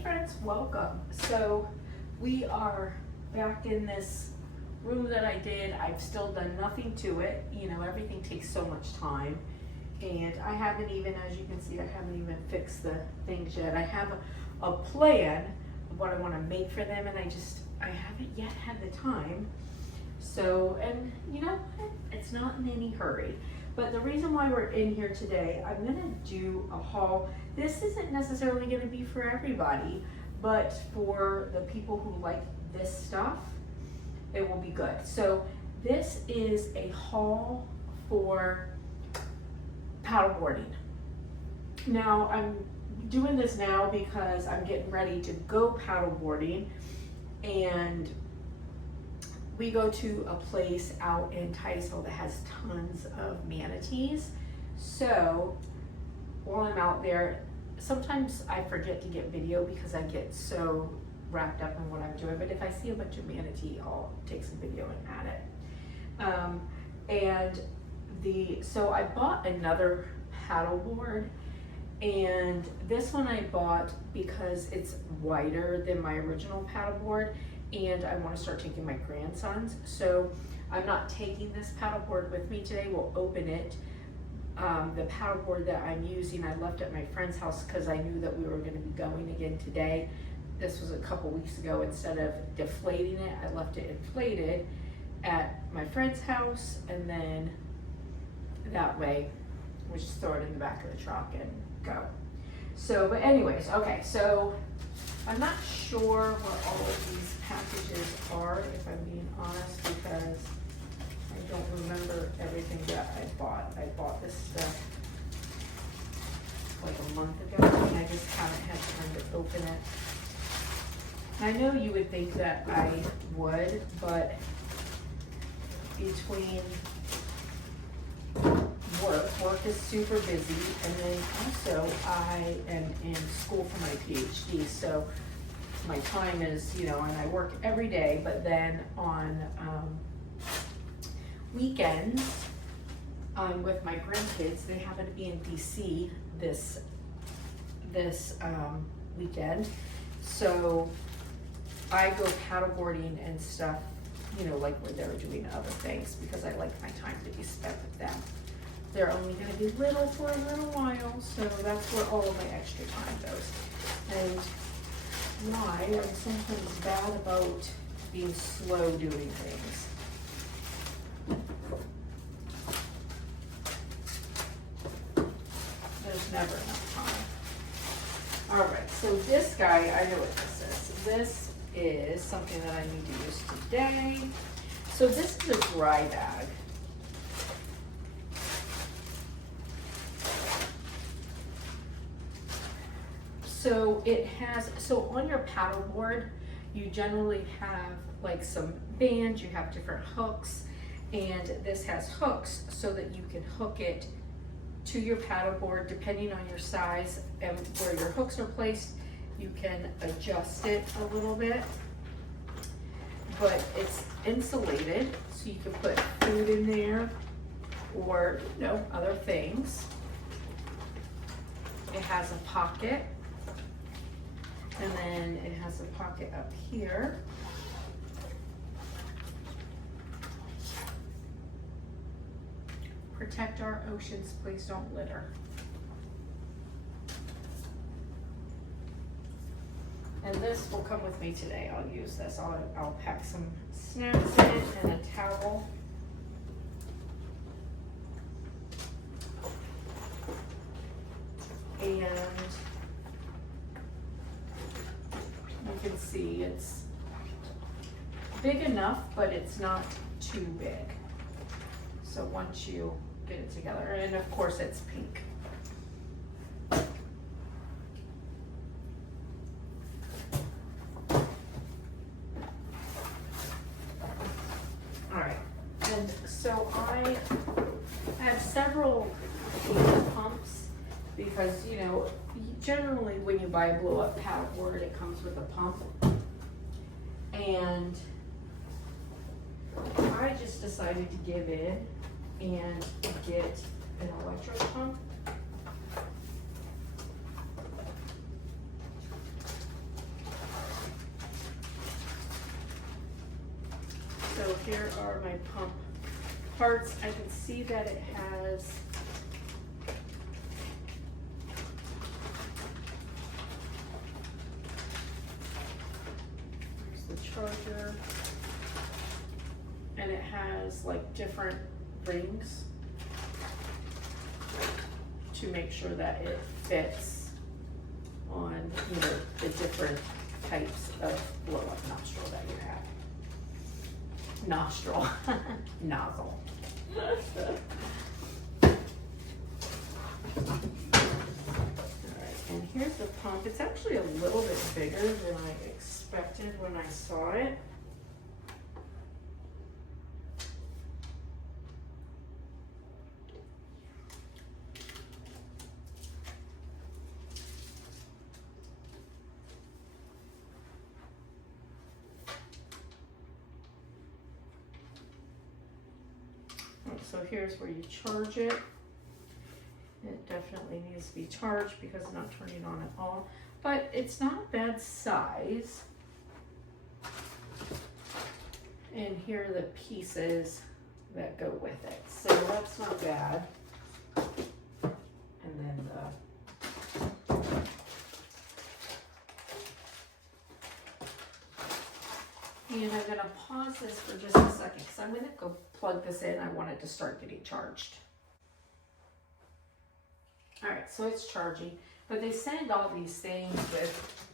Hey friends, welcome. So we are back in this room that I did. I've still done nothing to it. You know, everything takes so much time. And I haven't even, as you can see, I haven't even fixed the things yet. I have a plan of what I want to make for them, and I haven't yet had the time. So, and you know, it's not in any hurry. But the reason why we're in here today, I'm gonna do a haul. This isn't necessarily gonna be for everybody, but for the people who like this stuff, it will be good. So this is a haul for paddleboarding. Now I'm doing this now because I'm getting ready to go paddleboarding, and we go to a place out in Titusville that has tons of manatees. So while I'm out there, sometimes I forget to get video because I get so wrapped up in what I'm doing. But if I see a bunch of manatee, I'll take some video and add it. So I bought another paddleboard, and this one I bought because it's wider than my original paddleboard, and I want to start taking my grandsons. So I'm not taking this paddleboard with me today. We'll open it. The paddleboard that I'm using, I left at my friend's house because I knew that we were going to be going again today. This was a couple weeks ago. Instead of deflating it, I left it inflated at my friend's house, and then that way we just throw it in the back of the truck and go. So, but anyways, okay, so I'm not sure where all of these packages are, if I'm being honest, because I don't remember everything that I bought. I bought this stuff like a month ago, and I just haven't had time to open it. I know you would think that I would, but between work is super busy, and then also I am in school for my PhD, so my time is, you know, and I work every day, but then on weekends I'm with my grandkids. They happen to be in DC this weekend, so I go paddleboarding and stuff, you know, like where they're doing other things, because I like my time to be spent with them. They're only going to be little for a little while, so that's where all of my extra time goes. And why I'm sometimes bad about being slow doing things. There's never enough time. All right, so this guy, I know what this is. This is something that I need to use today. So this is a dry bag. So it has, so on your paddleboard, you generally have like some bands, you have different hooks, and this has hooks so that you can hook it to your paddleboard depending on your size and where your hooks are placed. You can adjust it a little bit, but it's insulated, so you can put food in there or, you know, other things. It has a pocket. And then it has a pocket up here. Protect our oceans, please don't litter. And this will come with me today. I'll use this. I'll pack some snacks in it and a towel. And you can see it's big enough, but it's not too big. So once you get it together, and of course it's pink. All right, and so I have several pumps because, you know, generally when you buy a blow up paddleboard, it comes with a pump. And I just decided to give in and get an electric pump. here are my pump parts. I can see that it has the charger, and it has like different rings to make sure that it fits on, you know, the different types of blow up nostril that you have. Nostril, nozzle. Alright, and here's the pump. It's actually a little bit bigger than I expected when I saw it. So here's where you charge it. It definitely needs to be charged because it's not turning on at all, but it's not a bad size. And here are the pieces that go with it. So that's not bad. And then and I'm gonna pause this for just a second because I'm gonna go plug this in. I want it to start getting charged. All right, so it's charging, but they send all these things with,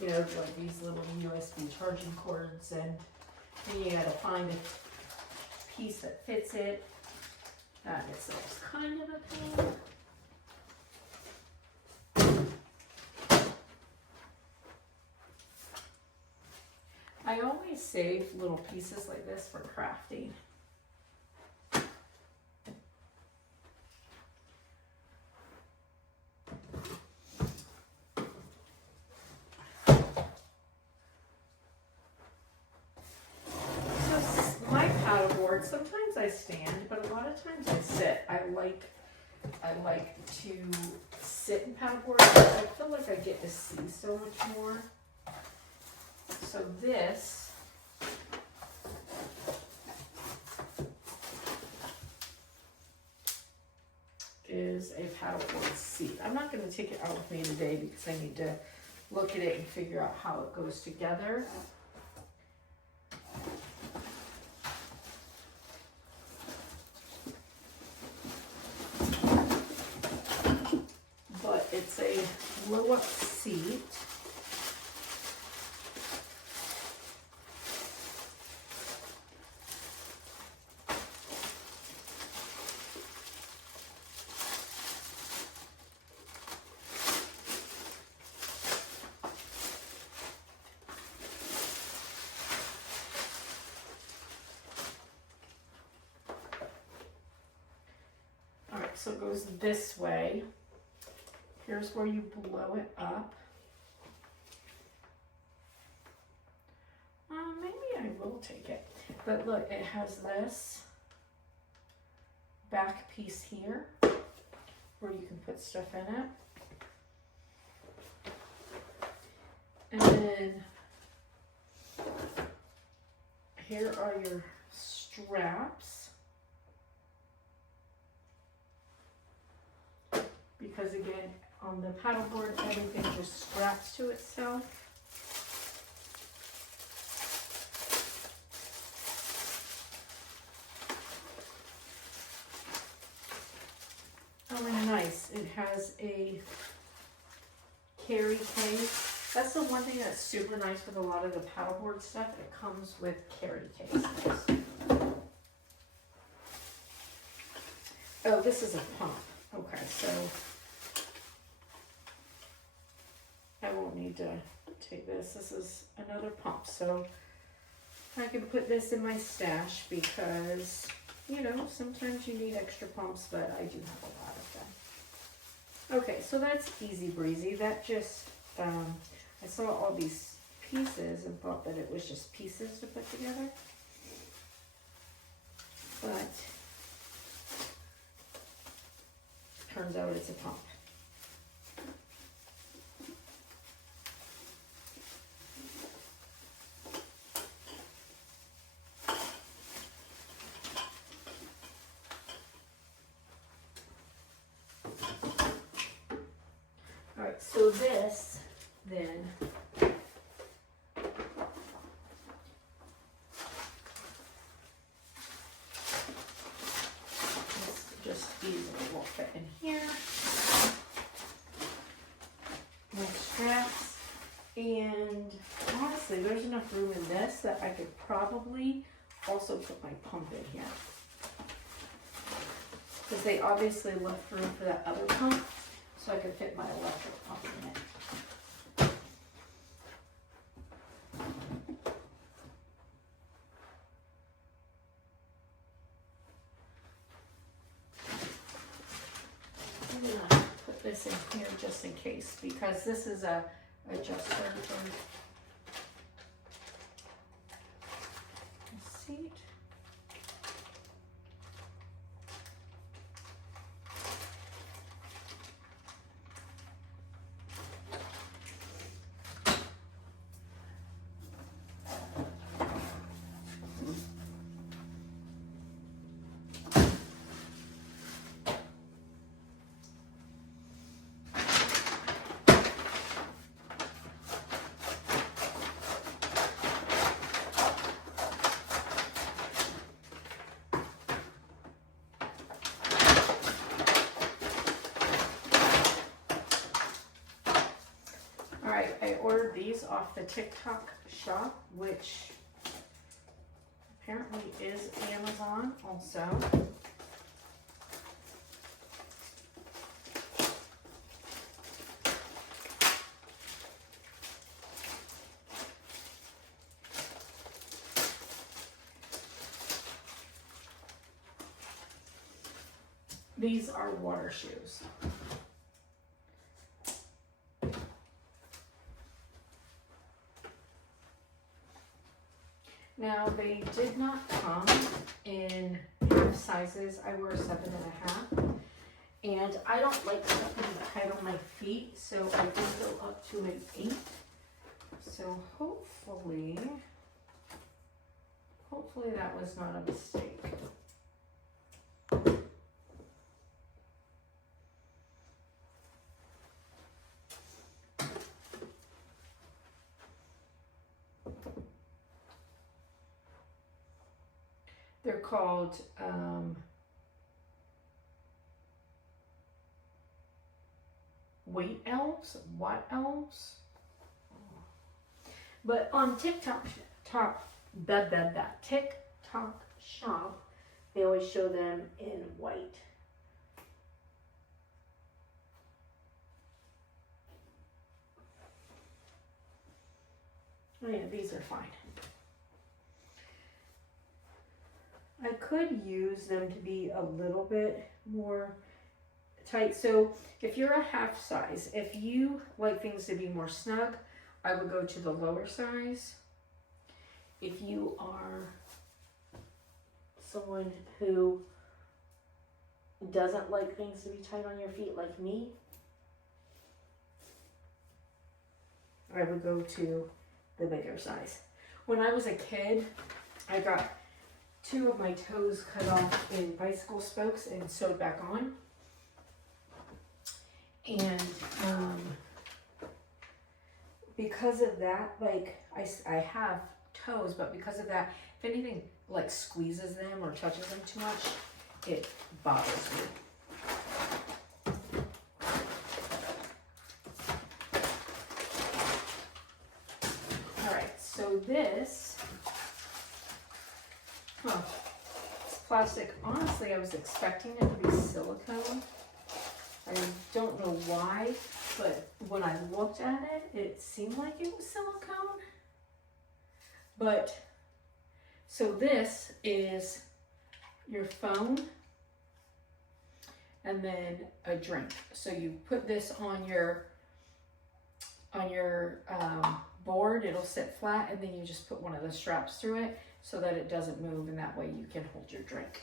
you know, like these little USB charging cords, and then you gotta find a piece that fits it. It's kind of a pain. I always save little pieces like this for crafting. So my paddleboard, sometimes I stand, but a lot of times I sit. I like to sit in paddleboard. I feel like I get to see so much more. So this is a paddleboard seat. I'm not going to take it out with me today because I need to look at it and figure out how it goes together. But it's a blow-up seat. So it goes this way. Here's where you blow it up. Maybe I will take it. But look, it has this back piece here where you can put stuff in it. And then here are your straps. Because again, on the paddleboard, everything just straps to itself. Oh, and nice. It has a carry case. That's the one thing that's super nice with a lot of the paddleboard stuff. It comes with carry cases. Oh, this is a pump. Okay, so I won't need to take this. This is another pump. So I can put this in my stash because, you know, sometimes you need extra pumps, but I do have a lot of them. Okay, so that's easy breezy. That just, I saw all these pieces and thought that it was just pieces to put together. But turns out it's a pump. So this then this just easily will fit in here. No straps, and honestly there's enough room in this that I could probably also put my pump in here, because they obviously left room for that other pump, so I could fit my electric pump in it. I'm gonna put this in here just in case, because this is a adjuster for the seat. Alright, I ordered these off the TikTok shop, which apparently is Amazon also. These are water shoes. Now, they did not come in half sizes. I wear 7.5, and I don't like stuff to be tight on my feet, so I did go up to an 8. So hopefully that was not a mistake. They're called Watt Elves. But on TikTok shop, they always show them in white. Oh yeah, these are fine. I could use them to be a little bit more tight. So if you're a half size, if you like things to be more snug, I would go to the lower size. If you are someone who doesn't like things to be tight on your feet like me, I would go to the bigger size. When I was a kid, I got 2 of my toes cut off in bicycle spokes and sewed back on. And because of that, like I have toes, but because of that, if anything like squeezes them or touches them too much, it bothers me. All right, so this, it's plastic. Honestly, I was expecting it to be silicone. I don't know why, but when I looked at it, it seemed like it was silicone. But, so this is your phone and then a drink. So you put this on your board, it'll sit flat, and then you just put one of the straps through it so that it doesn't move, and that way you can hold your drink.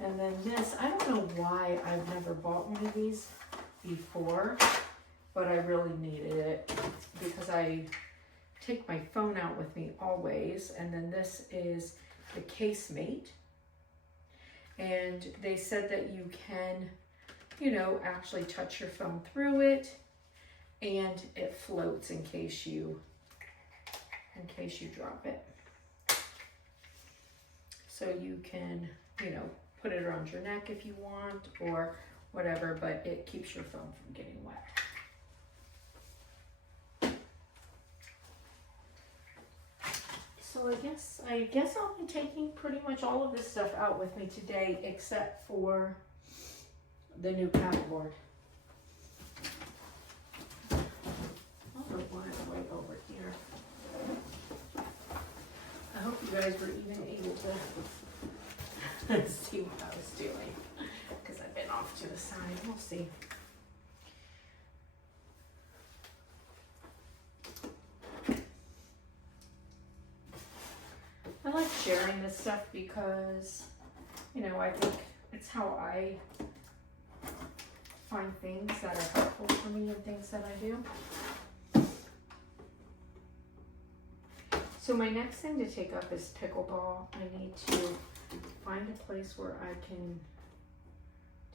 And then this, I don't know why I've never bought one of these before, but I really needed it because I take my phone out with me always. And then this is the case mate. And they said that you can you know, actually touch your phone through it, and it floats in case you drop it. So you can, you know, put it around your neck if you want or whatever, but it keeps your phone from getting wet. So I guess I'll be taking pretty much all of this stuff out with me today, except for the new paddleboard. I'll put one right over here. I hope you guys were even able to see what I was doing, because I've been off to the side. We'll see. I like sharing this stuff because, you know, I think it's how I find things that are helpful for me and things that I do. So my next thing to take up is pickleball. I need to find a place where I can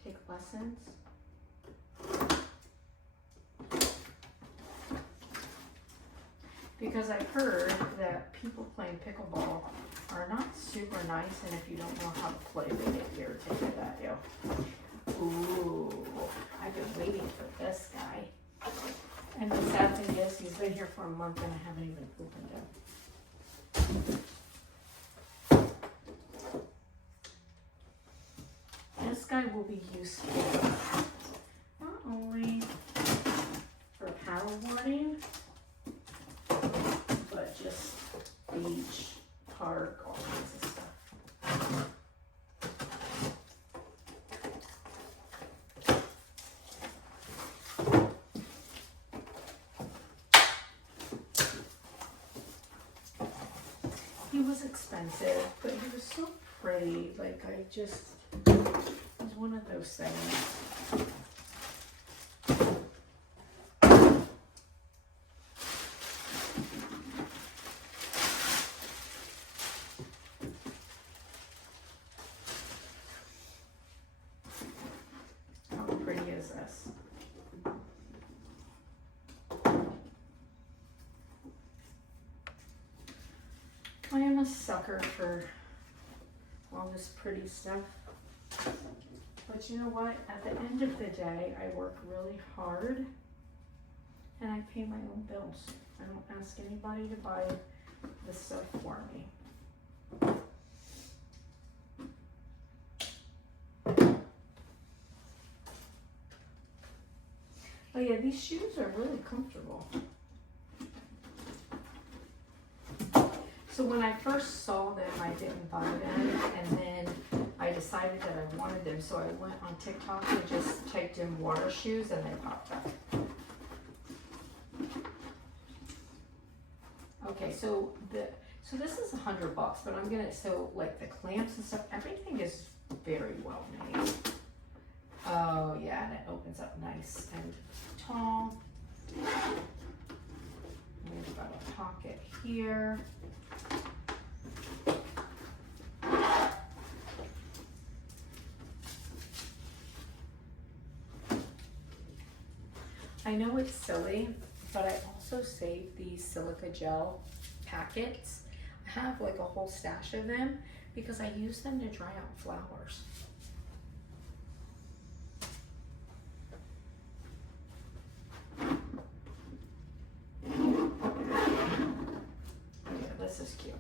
take lessons. Because I've heard that people playing pickleball are not super nice, and if you don't know how to play, they get irritated at you. Ooh, I've been waiting for this guy. And the sad thing is, he's been here for a month and I haven't even opened him. This guy will be useful not only for paddleboarding, but just beach, park, all kinds of stuff. He was expensive, but he was so pretty. Like, it was one of those things. How pretty is this? I am a sucker for all this pretty stuff. But you know what? At the end of the day, I work really hard and I pay my own bills. I don't ask anybody to buy this stuff for me. Oh yeah, these shoes are really comfortable. So when I first saw them, I didn't buy them, and then I decided that I wanted them, so I went on TikTok and just typed in water shoes, and they popped up. Okay, so this is $100, but I'm gonna, so like the clamps and stuff, everything is very well made. Oh yeah, and it opens up nice and tall. We've got a pocket here. I know it's silly, but I also saved these silica gel packets. I have like a whole stash of them because I use them to dry out flowers. Yeah, this is cute.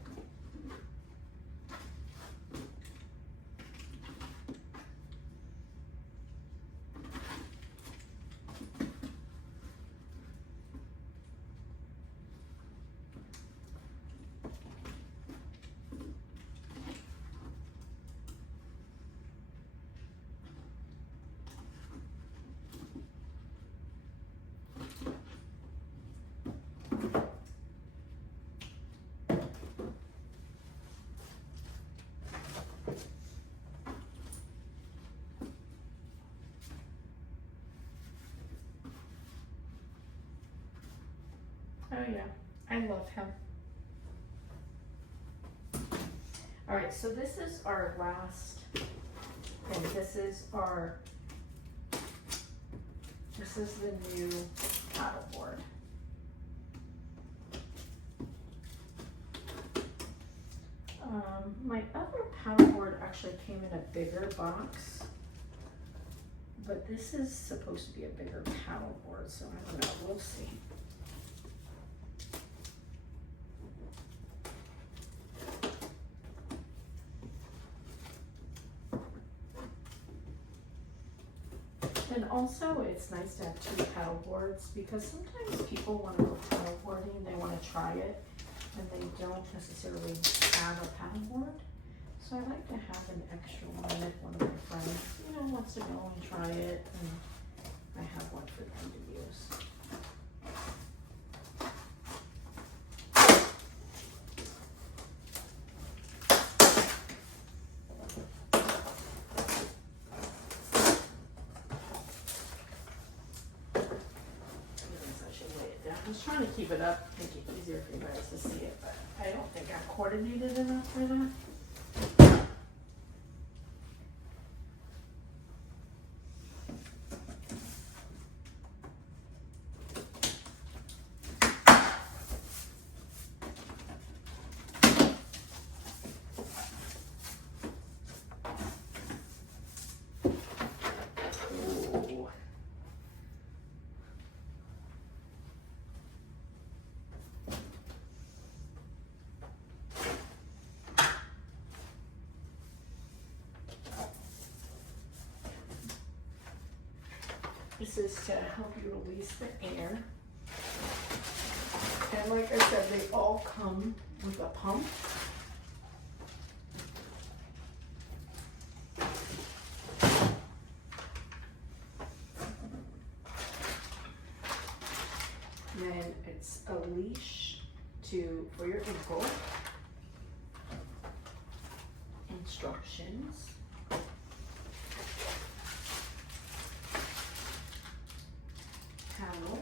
Oh yeah, I love him. All right, so this is our last, and this is our This is the new paddleboard. My other paddleboard actually came in a bigger box, but this is supposed to be a bigger paddleboard, so I don't know, we'll see. And also, it's nice to have two paddleboards because sometimes people want to go paddleboarding, they want to try it, and they don't necessarily have a paddleboard. So I like to have an extra one if one of my friends, you know, wants to go and try it, and I have one for them to use. I was trying to keep it up, make it easier for you guys to see it, but I don't think I'm coordinated enough for that. This is to help you release the air. And like I said, they all come with a pump. Then it's a leash for your ankle. Instructions. Paddle.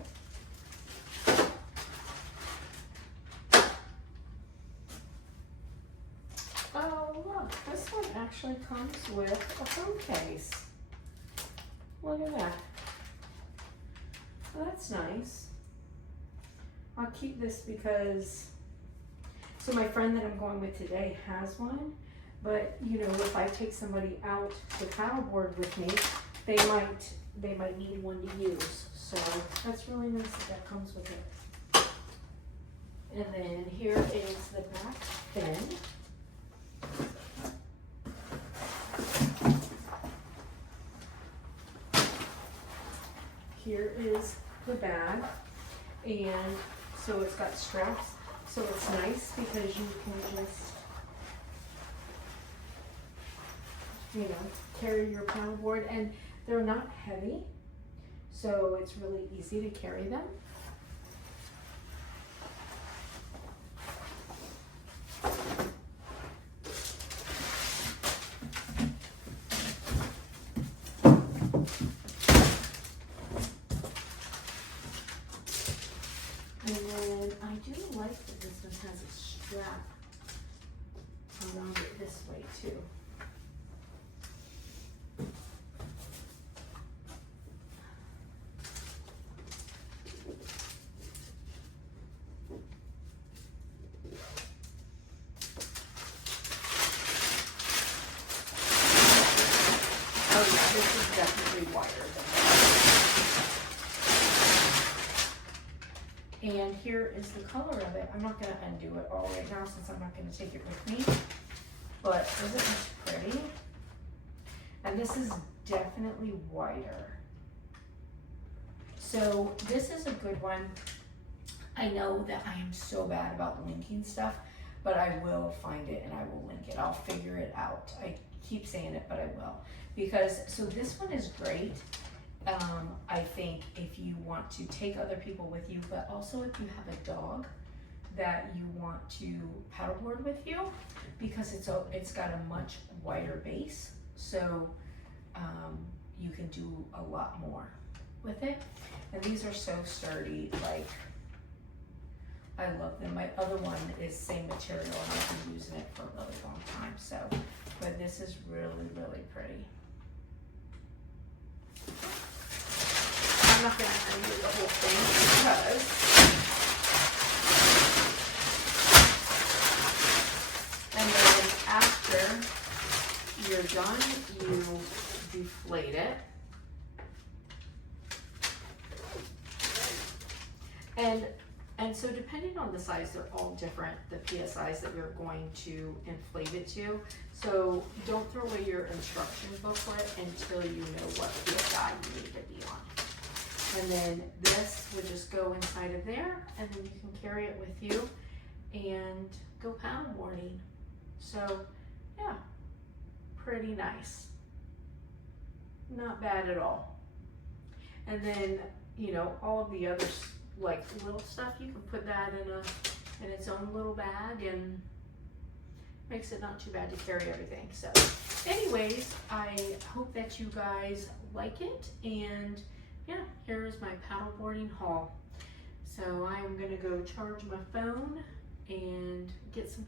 Oh look, this one actually comes with a phone case. Look at that. Well, that's nice. I'll keep this because, so my friend that I'm going with today has one, but you know, if I take somebody out to paddleboard with me, they might need one to use. So that's really nice that comes with it. And then here is the back fin. Here is the bag, and so it's got straps, so it's nice because you can just, you know, carry your paddleboard, and they're not heavy, so it's really easy to carry them. And then I do like that this one has a strap around it this way too. Oh yeah, this is definitely wider than that. And here is the color of it. I'm not going to undo it all right now since I'm not going to take it with me. But isn't this pretty? And this is definitely wider. So this is a good one. I know that I am so bad about linking stuff, but I will find it and I will link it. I'll figure it out. I keep saying it, but I will. Because, so this one is great. I think if you want to take other people with you, but also if you have a dog that you want to paddleboard with you, because it's got a much wider base, so you can do a lot more with it. And these are so sturdy, like I love them. My other one is same material and I've been using it for a really long time. So, but this is really, really pretty. I'm not gonna undo the whole thing because and then after you're done, you deflate it. And so depending on the size, they're all different, the PSIs that you're going to inflate it to. So don't throw away your instruction booklet until you know what PSI you need to be on. And then this would just go inside of there, and then you can carry it with you and go paddleboarding. So yeah, pretty nice. Not bad at all. And then, you know, all of the other like little stuff, you can put that in its own little bag, and makes it not too bad to carry everything. So anyways, I hope that you guys like it, and yeah, here is my paddleboarding haul. So I am gonna go charge my phone and get some